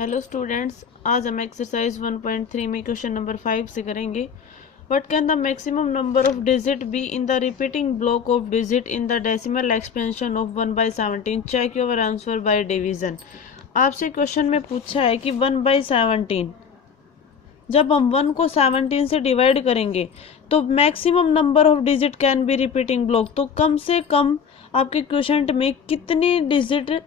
Hello students, आज हम exercise 1.3 में क्वेश्चन नंबर 5 से करेंगे। What can the maximum number of digit be in the repeating block of digit in the decimal expansion of 1/17? Check your answer by division. आपसे question में पूछा है कि 1/17 जब हम 1 को 17 से डिवाइड करेंगे तो maximum number of digit can be repeating block, तो कम से कम आपके क्वेश्चन में कितनी डिजिट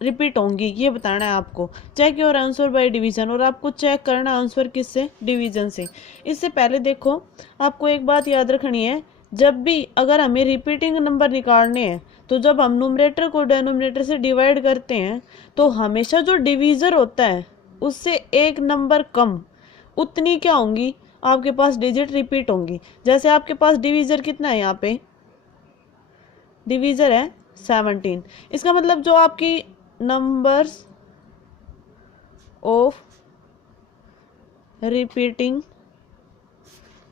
रिपीट होंगी ये बताना है आपको। Check your answer by division, और आपको चेक करना आंसर किससे? डिवीजन से। इससे पहले देखो, आपको एक बात याद रखनी है, जब भी अगर हमें रिपीटिंग नंबर निकालने हैं तो जब हम न्यूमरेटर को डिनोमिनेटर से डिवाइड करते हैं तो हमेशा जो डिवीजर होता है उससे एक नंबर कम उतनी क्या होंगी आपके पास डिजिट रिपीट होंगी। जैसे आपके पास डिवीजर कितना है, यहाँ पे डिवीजर है 17। इसका मतलब जो आपकी नंबर्स ऑफ रिपीटिंग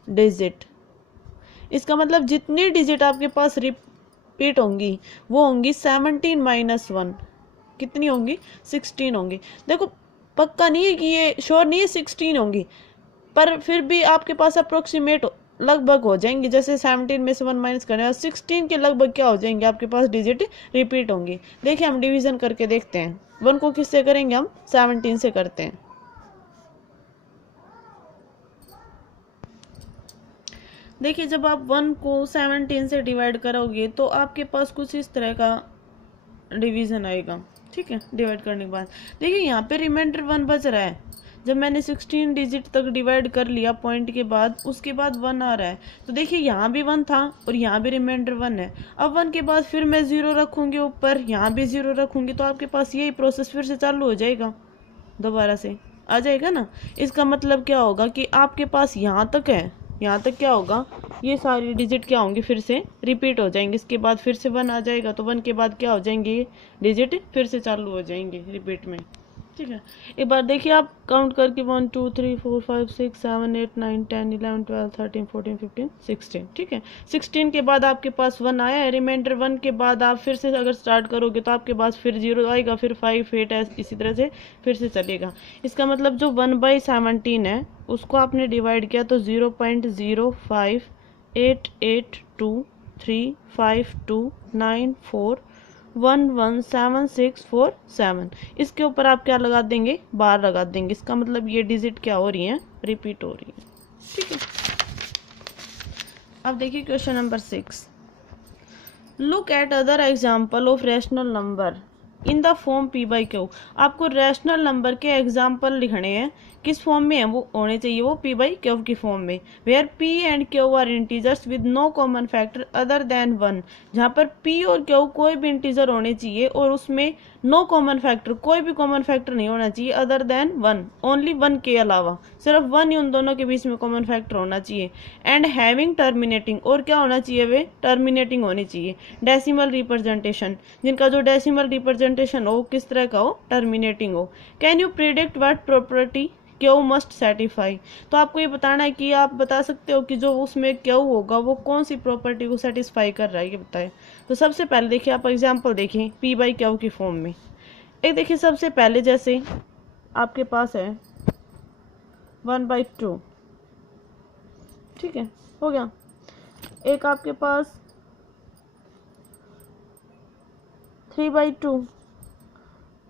डिजिट, इसका मतलब जितनी डिजिट आपके पास रिपीट होंगी वो होंगी 17 माइनस 1। कितनी होंगी? 16 होंगी। देखो पक्का नहीं है कि ये श्योर नहीं है 16 होंगी, पर फिर भी आपके पास अप्रोक्सीमेट लगभग हो जाएंगी। जैसे 17 में से 1 माइनस करने और 16 के लगभग क्या हो जाएंगे आपके पास डिजिट रिपीट होंगी। देखिए हम डिवीजन करके देखते हैं। 1 को किससे करेंगे? हम 17 से करते हैं। देखिए जब आप 1 को 17 से डिवाइड करोगे तो आपके पास कुछ इस तरह का डिवीजन आएगा। ठीक है, डिवाइड करने के बाद देखिए यहाँ पे रिमाइंडर 1 बच रहा है। जब मैंने 16 डिजिट तक डिवाइड कर लिया पॉइंट के बाद, उसके बाद 1 आ रहा है, तो देखिए यहाँ भी 1 था और यहाँ भी रिमाइंडर 1 है। अब 1 के बाद फिर मैं 0 रखूँगी ऊपर, यहाँ भी 0 रखूँगी, तो आपके पास यही प्रोसेस फिर से चालू हो जाएगा, दोबारा से आ जाएगा ना। इसका मतलब क्या होगा कि आपके पास यहाँ तक है, यहाँ तक क्या होगा, ये सारी डिजिट क्या होंगी फिर से रिपीट हो जाएंगे। इसके बाद फिर से 1 आ जाएगा, तो 1 के बाद क्या हो जाएंगे, डिजिट फिर से चालू हो जाएंगे रिपीट में। ठीक है, एक बार देखिए आप काउंट करके 1 2 3 4 5 6 7 8 9 10 11 12 13 14 15 16। ठीक है, 16 के बाद आपके पास 1 आया है, रिमाइंडर 1 के बाद आप फिर से अगर स्टार्ट करोगे तो आपके पास फिर 0 आएगा, फिर 5 8 इसी तरह से फिर से चलेगा। इसका मतलब जो 1/17 है उसको आपने डिवाइड किया तो 0.058823529411767। इसके ऊपर आप क्या लगा देंगे? बार लगा देंगे। इसका मतलब ये डिजिट क्या हो रही है? रिपीट हो रही है। ठीक है, अब देखिए question number 6। Look at other example of rational number in the form p/q। आपको रैशनल नंबर के एग्जाम्पल लिखने हैं, किस फॉर्म में है वो होने चाहिए? वो p/q की फॉर्म में। Where p and q are integers with no common factor other than 1। जहाँ पर p और q कोई भी इंटीजर होने चाहिए और उसमें नो कॉमन फैक्टर, कोई भी कॉमन फैक्टर नहीं होना चाहिए अदर देन 1, ओनली 1 के अलावा सिर्फ 1 ही उन दोनों के बीच में कॉमन फैक्टर होना चाहिए। एंड हैविंग टर्मिनेटिंग, और क्या होना चाहिए? वे टर्मिनेटिंग होनी चाहिए। डेसिमल रिप्रेजेंटेशन, जिनका जो डेसिमल रिप्रेजेंटेशन हो किस तरह का हो? टर्मिनेटिंग हो। Can you predict what property Q must satisfy? तो आपको ये बताना है कि आप बता सकते हो कि जो उसमें क्यू होगा वो कौन सी प्रॉपर्टी को सेटिस्फाई कर रहा है, ये बताएं। तो सबसे पहले देखिए आप एग्जांपल देखिए p/q की फॉर्म में। एक देखिए सबसे पहले जैसे आपके पास है 1/2। ठीक है, हो गया। एक आपके पास 3/2,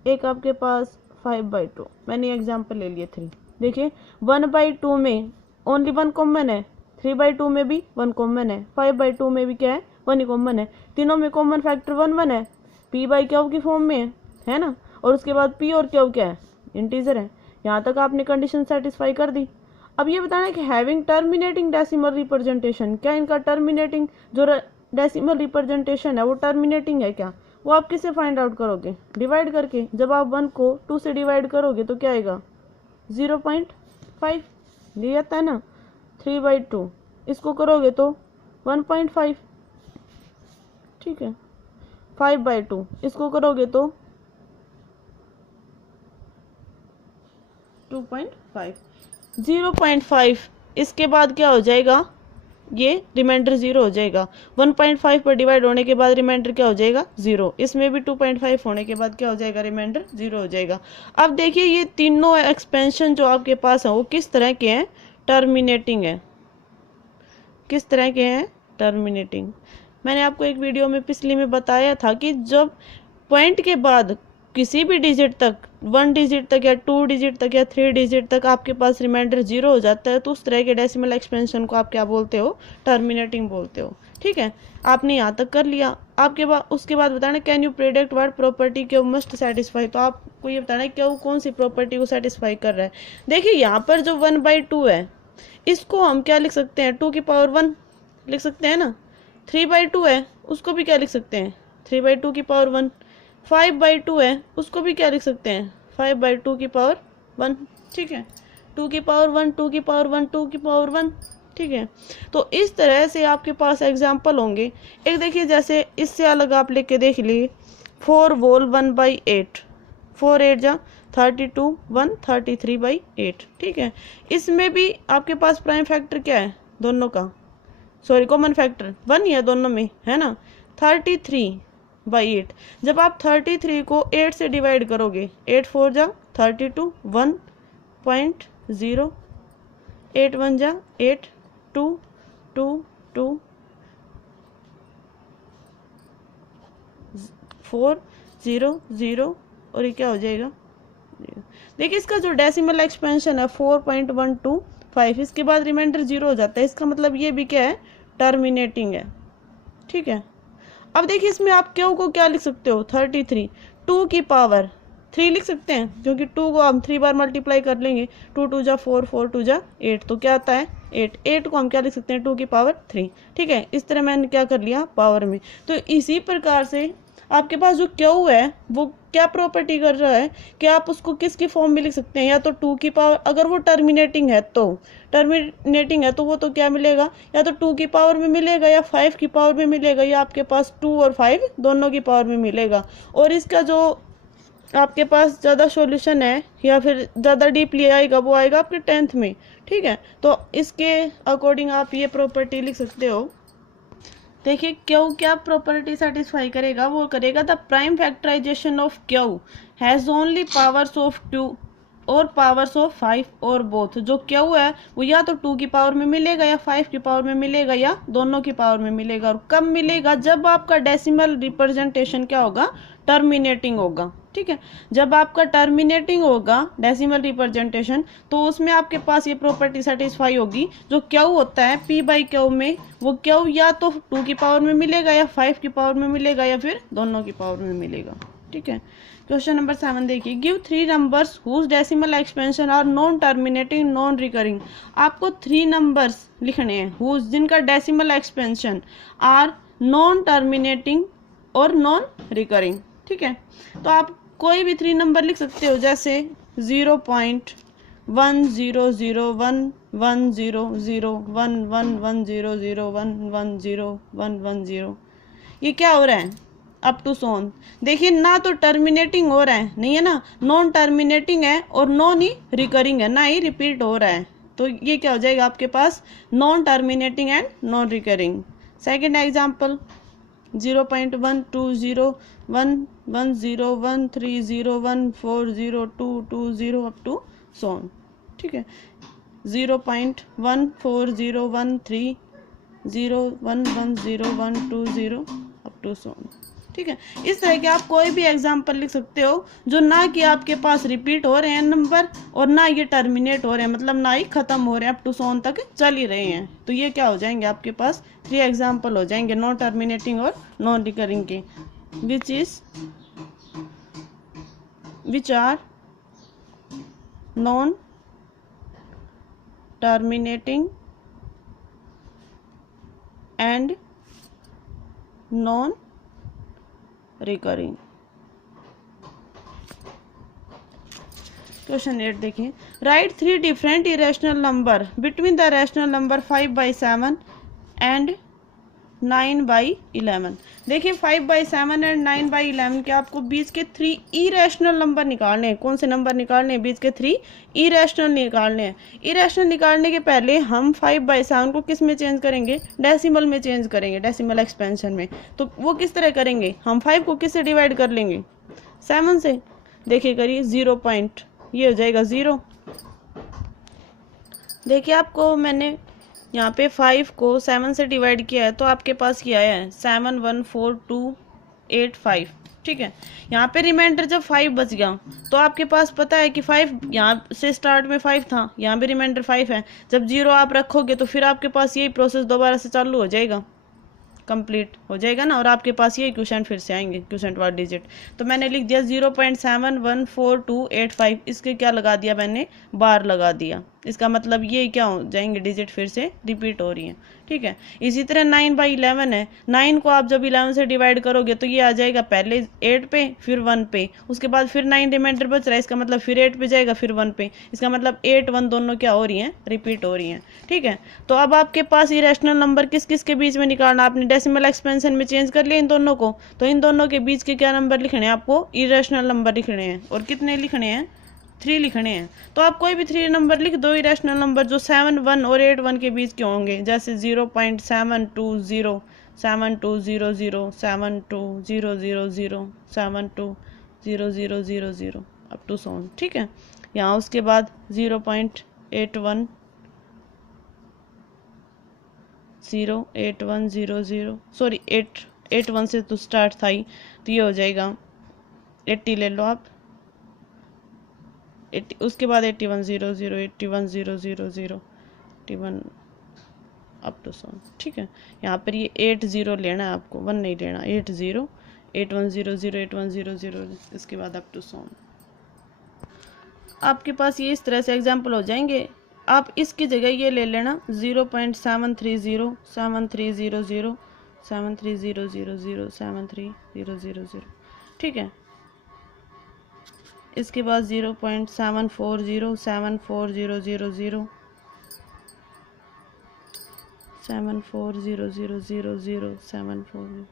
एक आपके पास 5/2। मैंने एग्जांपल ले लिए 3। देखिए 1/2 में ओनली 1 कॉमन है, 3/2 में भी 1 कॉमन है, 5/2 में भी क्या है? 1 ही कॉमन है। तीनों में कॉमन फैक्टर 1 1 है, p/q की फॉर्म में है ना। और उसके बाद p और q क्या है? इंटीजर है। यहाँ तक आपने कंडीशन सेटिस्फाई कर दी। अब ये बताना है कि हैविंग टर्मिनेटिंग डेसिमल रिप्रेजेंटेशन, क्या इनका टर्मिनेटिंग जो डेसिमल रिप्रेजेंटेशन है वो टर्मिनेटिंग है क्या? वो आप किससे फाइंड आउट करोगे? डिवाइड करके। जब आप 1 को 2 से डिवाइड करोगे तो क्या आएगा? 0.5 ले जाता है ना। 3/2 इसको करोगे तो 1.5। ठीक है, 5/2 इसको करोगे तो 2.5। 0.5 इसके बाद क्या हो जाएगा? ये रिमाइंडर 0 हो जाएगा। 1.5 पर डिवाइड होने के बाद रिमाइंडर क्या हो जाएगा 0। इसमें भी 2.5 होने के बाद क्या हो जाएगा रिमाइंडर 0 हो जाएगा। अब देखिए ये तीनों एक्सपेंशन जो आपके पास है वो किस तरह के हैं, टर्मिनेटिंग है। किस तरह के हैं, टर्मिनेटिंग। मैंने आपको एक वीडियो में पिछली में बताया था कि जब पॉइंट के बाद किसी भी डिजिट तक, 1 डिजिट तक या 2 डिजिट तक या 3 डिजिट तक आपके पास रिमाइंडर 0 हो जाता है तो उस तरह के डेसिमल एक्सपेंशन को आप क्या बोलते हो, टर्मिनेटिंग बोलते हो। ठीक है, आपने यहाँ तक कर लिया। आपके बाद उसके बाद बताना can you predict what property Q must satisfy. तो आपको ये बताना है क्यू कौन सी प्रॉपर्टी को सेटिस्फाई कर रहा है। देखिए यहाँ पर जो 1/2 है इसको हम क्या लिख सकते हैं, 2 की पावर 1 लिख सकते हैं ना। 3/2 है उसको भी क्या लिख सकते हैं, 3/2 की पावर 1। 5/2 है उसको भी क्या लिख सकते हैं, 5/2 की पावर 1। ठीक है, 2 की पावर 1, 2 की पावर 1, 2 की पावर 1। ठीक है, तो इस तरह से आपके पास एग्जाम्पल होंगे। एक देखिए जैसे इससे अलग आप लिख के देख लीजिए 4 whole 1/8, 4 8 जा 32, 1 33/8। ठीक है, इसमें भी आपके पास प्राइम फैक्टर क्या है दोनों का, सॉरी कॉमन फैक्टर 1 ही है दोनों में, है ना। 33/8, जब आप 33 को 8 से डिवाइड करोगे, 8 4 जा 32, 1.0, 8 1 जा 8, 2 2 2 4 0 0 और ये क्या हो जाएगा। देखिए इसका जो डेसिमल एक्सपेंशन है 4.125, इसके बाद रिमाइंडर 0 हो जाता है। इसका मतलब ये भी क्या है, टर्मिनेटिंग है। ठीक है, अब देखिए इसमें आप क्यू को क्या लिख सकते हो, 33, 2 की पावर 3 लिख सकते हैं क्योंकि 2 को हम 3 बार मल्टीप्लाई कर लेंगे, 2 2 जा 4, 4 2 जा 8, तो क्या आता है 8। 8 को हम क्या लिख सकते हैं, 2 की पावर 3। ठीक है, इस तरह मैंने क्या कर लिया पावर में। तो इसी प्रकार से आपके पास जो क्यू है वो क्या प्रॉपर्टी कर रहा है कि आप उसको किसकी फॉर्म में लिख सकते हैं, या तो 2 की पावर, अगर वो टर्मिनेटिंग है तो वो तो क्या मिलेगा, या तो 2 की पावर में मिलेगा या 5 की पावर में मिलेगा, या आपके पास 2 और 5 दोनों की पावर में मिलेगा। और इसका जो आपके पास ज़्यादा सॉल्यूशन है या फिर ज़्यादा डीपली आएगा वो आएगा आपके 10th में। ठीक है, तो इसके अकॉर्डिंग आप ये प्रॉपर्टी लिख सकते हो। देखिए क्यू क्या प्रॉपर्टी सेटिस्फाई करेगा, वो करेगा the prime factorisation of q has only powers of 2 और पावर्स ऑफ 5 और बोथ। जो क्यू है वो या तो 2 की पावर में मिलेगा या 5 की पावर में मिलेगा या दोनों की पावर में मिलेगा। और कब मिलेगा, जब आपका डेसिमल रिप्रेजेंटेशन क्या होगा, टर्मिनेटिंग होगा। ठीक है, जब आपका टर्मिनेटिंग होगा डेसिमल रिप्रेजेंटेशन तो उसमें आपके पास ये प्रॉपर्टी सेटिस्फाई होगी। जो क्यू होता है P/Q में, वो क्यू या तो 2 की पावर में मिलेगा या 5 की पावर में मिलेगा या फिर दोनों की पावर में मिलेगा। ठीक है, क्वेश्चन नंबर 7 देखिए, give 3 numbers whose decimal expansion are non terminating non recurring. आपको 3 नंबर्स लिखने हैं हुज जिनका decimal expansion are non terminating और नॉन रिकरिंग। ठीक है, तो आप कोई भी 3 नंबर लिख सकते हो, जैसे 0.100100111001100110। ये क्या हो रहा है, अप टू सोन। देखिए ना तो टर्मिनेटिंग हो रहा है, नहीं है ना, नॉन टर्मिनेटिंग है और नॉन ही रिकरिंग है, ना ही रिपीट हो रहा है। तो ये क्या हो जाएगा आपके पास, non terminating and non recurring. Second example 0.11201301402220 up to so on. ठीक है, 0.14011301101220 अप टू सोन। ठीक है, इस तरह के आप कोई भी एग्जाम्पल लिख सकते हो जो ना कि आपके पास रिपीट हो रहे हैं नंबर और ना ये टर्मिनेट हो रहे हैं, मतलब ना ही खत्म हो रहे हैं, अप टू सोन तक चल ही रहे हैं। तो ये क्या हो जाएंगे आपके पास 3 एग्जाम्पल हो जाएंगे नॉन टर्मिनेटिंग और नॉन रिकरिंग के, which are non terminating and non recurring. Question 8 देखें, write 3 different irrational number between the rational number 5/7 and 9/11। देखिए 5/7 एंड 9/11 के आपको बीच के 3 इरेशनल नंबर निकालने हैं। कौन से नंबर निकालने हैं? बीच के 3 इरेशनल निकालने हैं। इरेशनल निकालने के पहले हम 5/7 को किस में चेंज करेंगे? डेसिमल में चेंज करेंगे, डेसिमल एक्सपेंशन में। तो वो किस तरह करेंगे? हम 5 को किससे डिवाइड कर लेंगे? 7 से। देखिए करिए 0 पॉइंट, ये हो जाएगा 0। देखिए आपको मैंने यहाँ पे 5 को 7 से डिवाइड किया है तो आपके पास ये आया है 714,285। ठीक है, यहाँ पे रिमाइंडर जब 5 बच गया तो आपके पास पता है कि 5 यहाँ से स्टार्ट में 5 था, यहाँ भी रिमाइंडर 5 है। जब 0 आप रखोगे तो फिर आपके पास यही प्रोसेस दोबारा से चालू हो जाएगा, कंप्लीट हो जाएगा ना, और आपके पास ये क्वेश्चन फिर से आएंगे, क्वेश्चन वार डिजिट। तो मैंने लिख दिया 0.714,285, इसके क्या लगा दिया मैंने? बार लगा दिया। इसका मतलब ये क्या हो जाएंगे? डिजिट फिर से रिपीट हो रही है। ठीक है, इसी तरह 9/11 है। 9 को आप जब 11 से डिवाइड करोगे तो ये आ जाएगा पहले 8 पे फिर 1 पे, उसके बाद फिर 9 रिमाइंडर बच रहा है, इसका मतलब फिर 8 पे जाएगा फिर 1 पे। इसका मतलब 8 1 दोनों क्या हो रही हैं? रिपीट हो रही हैं। ठीक है, तो अब आपके पास इरेशनल नंबर किस किस के बीच में निकालना? आपने डेसिमल एक्सपेंशन में चेंज कर लिया इन दोनों को, तो इन दोनों के बीच के क्या नंबर लिखने हैं? आपको इरेशनल नंबर लिखने हैं। और कितने लिखने हैं? 3 लिखने हैं। तो आप कोई भी 3 नंबर लिख दो, इरेशनल नंबर जो 7 1 और 8 1 के बीच के होंगे, जैसे 0.720, 7200, 72000, 720000 अप टू सोन। ठीक है, यहाँ उसके बाद 0.81 08100, सॉरी 81 से तो स्टार्ट था ही, तो ये हो जाएगा 80 ले लो आप, 80, उसके बाद 8100, 810000, 81 अप टू सोन। ठीक है, यहाँ पर ये 80 लेना है आपको, 1 नहीं लेना, 80 8100 8100, इसके बाद अप टू सोन। आपके पास ये इस तरह से एग्जाम्पल हो जाएंगे। आप इसकी जगह ये ले लेना 0.730, 7300, 73000, 73000। ठीक है, इसके बाद 0.740, 74000, 74000, 740,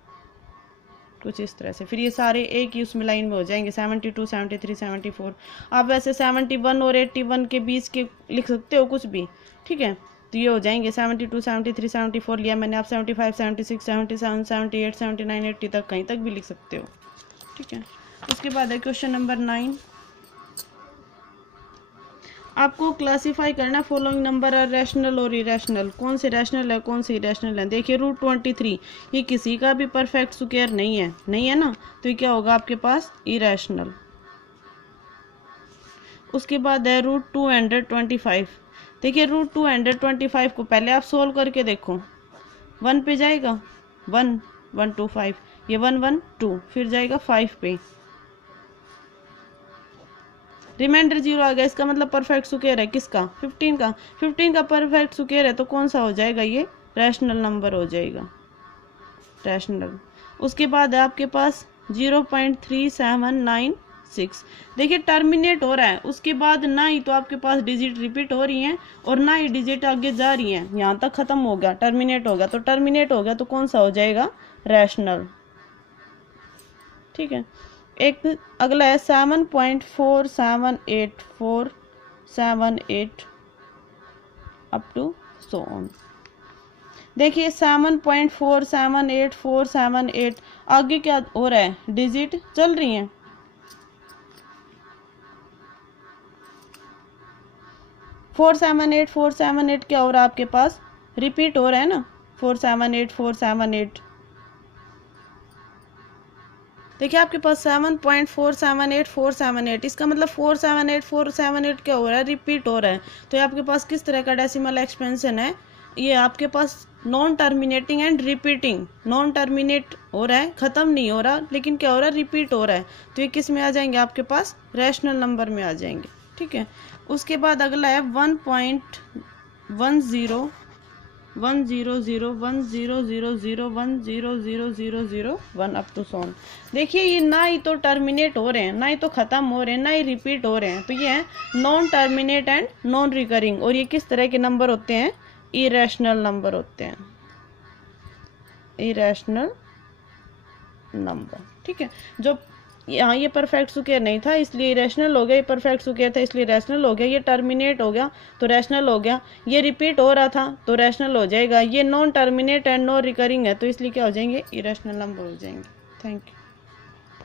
कुछ इस तरह से। फिर ये सारे एक ही उसमें लाइन में हो जाएंगे, 72 73 74। आप वैसे 71 और 81 के बीच के लिख सकते हो कुछ भी। ठीक है, तो ये हो जाएंगे 72 73 74 लिया मैंने, आप 75 76 77 78 79 80 तक कहीं तक भी लिख सकते हो। ठीक है, उसके बाद है क्वेश्चन नंबर 9। आपको क्लासिफाई करना फॉलोइंग नंबर आर रैशनल और इरेशनल। कौन से रैशनल है कौन से इरेशनल है? देखिए √23 ये किसी का भी परफेक्ट स्क्वायर नहीं है, नहीं है ना, तो ये क्या होगा आपके पास? इरेशनल। उसके बाद है √225। देखिए √225 को पहले आप सोल्व करके देखो, 1 पे जाएगा 1 1 2 5, ये 1 1 2, फिर जाएगा 5 पे, रिमाइंडर 0 आ गया, इसका मतलब परफेक्ट स्क्वायर है किसका? 15 का। 15 का परफेक्ट स्क्वायर है तो कौन सा हो जाएगा? ये रैशनल नंबर हो जाएगा, रैशनल। उसके बाद है आपके पास 0.3796। देखिए टर्मिनेट हो रहा है, उसके बाद ना ही तो आपके पास डिजिट रिपीट हो रही हैं और ना ही डिजिट आगे जा रही हैं, यहाँ तक खत्म हो गया, टर्मिनेट हो गया। तो टर्मिनेट हो गया तो कौन सा हो जाएगा? रैशनल। ठीक है, एक अगला है 7.478478 अप टू सो ऑन। देखिए 7.478478 आगे क्या हो रहा है? डिजिट चल रही हैं। फोर सेवन एट क्या हो रहा है आपके पास? रिपीट हो रहा है ना, 478 देखिए आपके पास 7.478478, इसका मतलब 478 क्या हो रहा है? रिपीट हो रहा है। तो ये आपके पास किस तरह का डेसिमल एक्सपेंशन है? ये आपके पास non terminating and repeating. Non terminate हो रहा है, ख़त्म नहीं हो रहा, लेकिन क्या हो रहा है? रिपीट हो रहा है। तो ये किस में आ जाएंगे? आपके पास रैशनल नंबर में आ जाएंगे। ठीक है, उसके बाद अगला है 1.10 10001000001 अप टू सोन। देखिए ये ना ही तो टर्मिनेट हो रहे हैं, ना ही तो ख़त्म हो रहे हैं, ना ही रिपीट हो रहे हैं, तो ये है non terminate and non recurring. और ये किस तरह के नंबर होते हैं? इरेशनल नंबर होते हैं, इरेशनल नंबर। ठीक है, जो यहाँ ये परफेक्ट स्क्वायर नहीं था इसलिए इरेशनल हो गया, ये परफेक्ट स्क्वायर था इसलिए रैशनल हो गया, ये टर्मिनेट हो गया तो रैशनल हो गया, ये रिपीट हो रहा था तो रैशनल हो जाएगा, ये non terminate and non recurring है तो इसलिए क्या हो जाएंगे, इरेशनल नंबर हो जाएंगे। Thank you.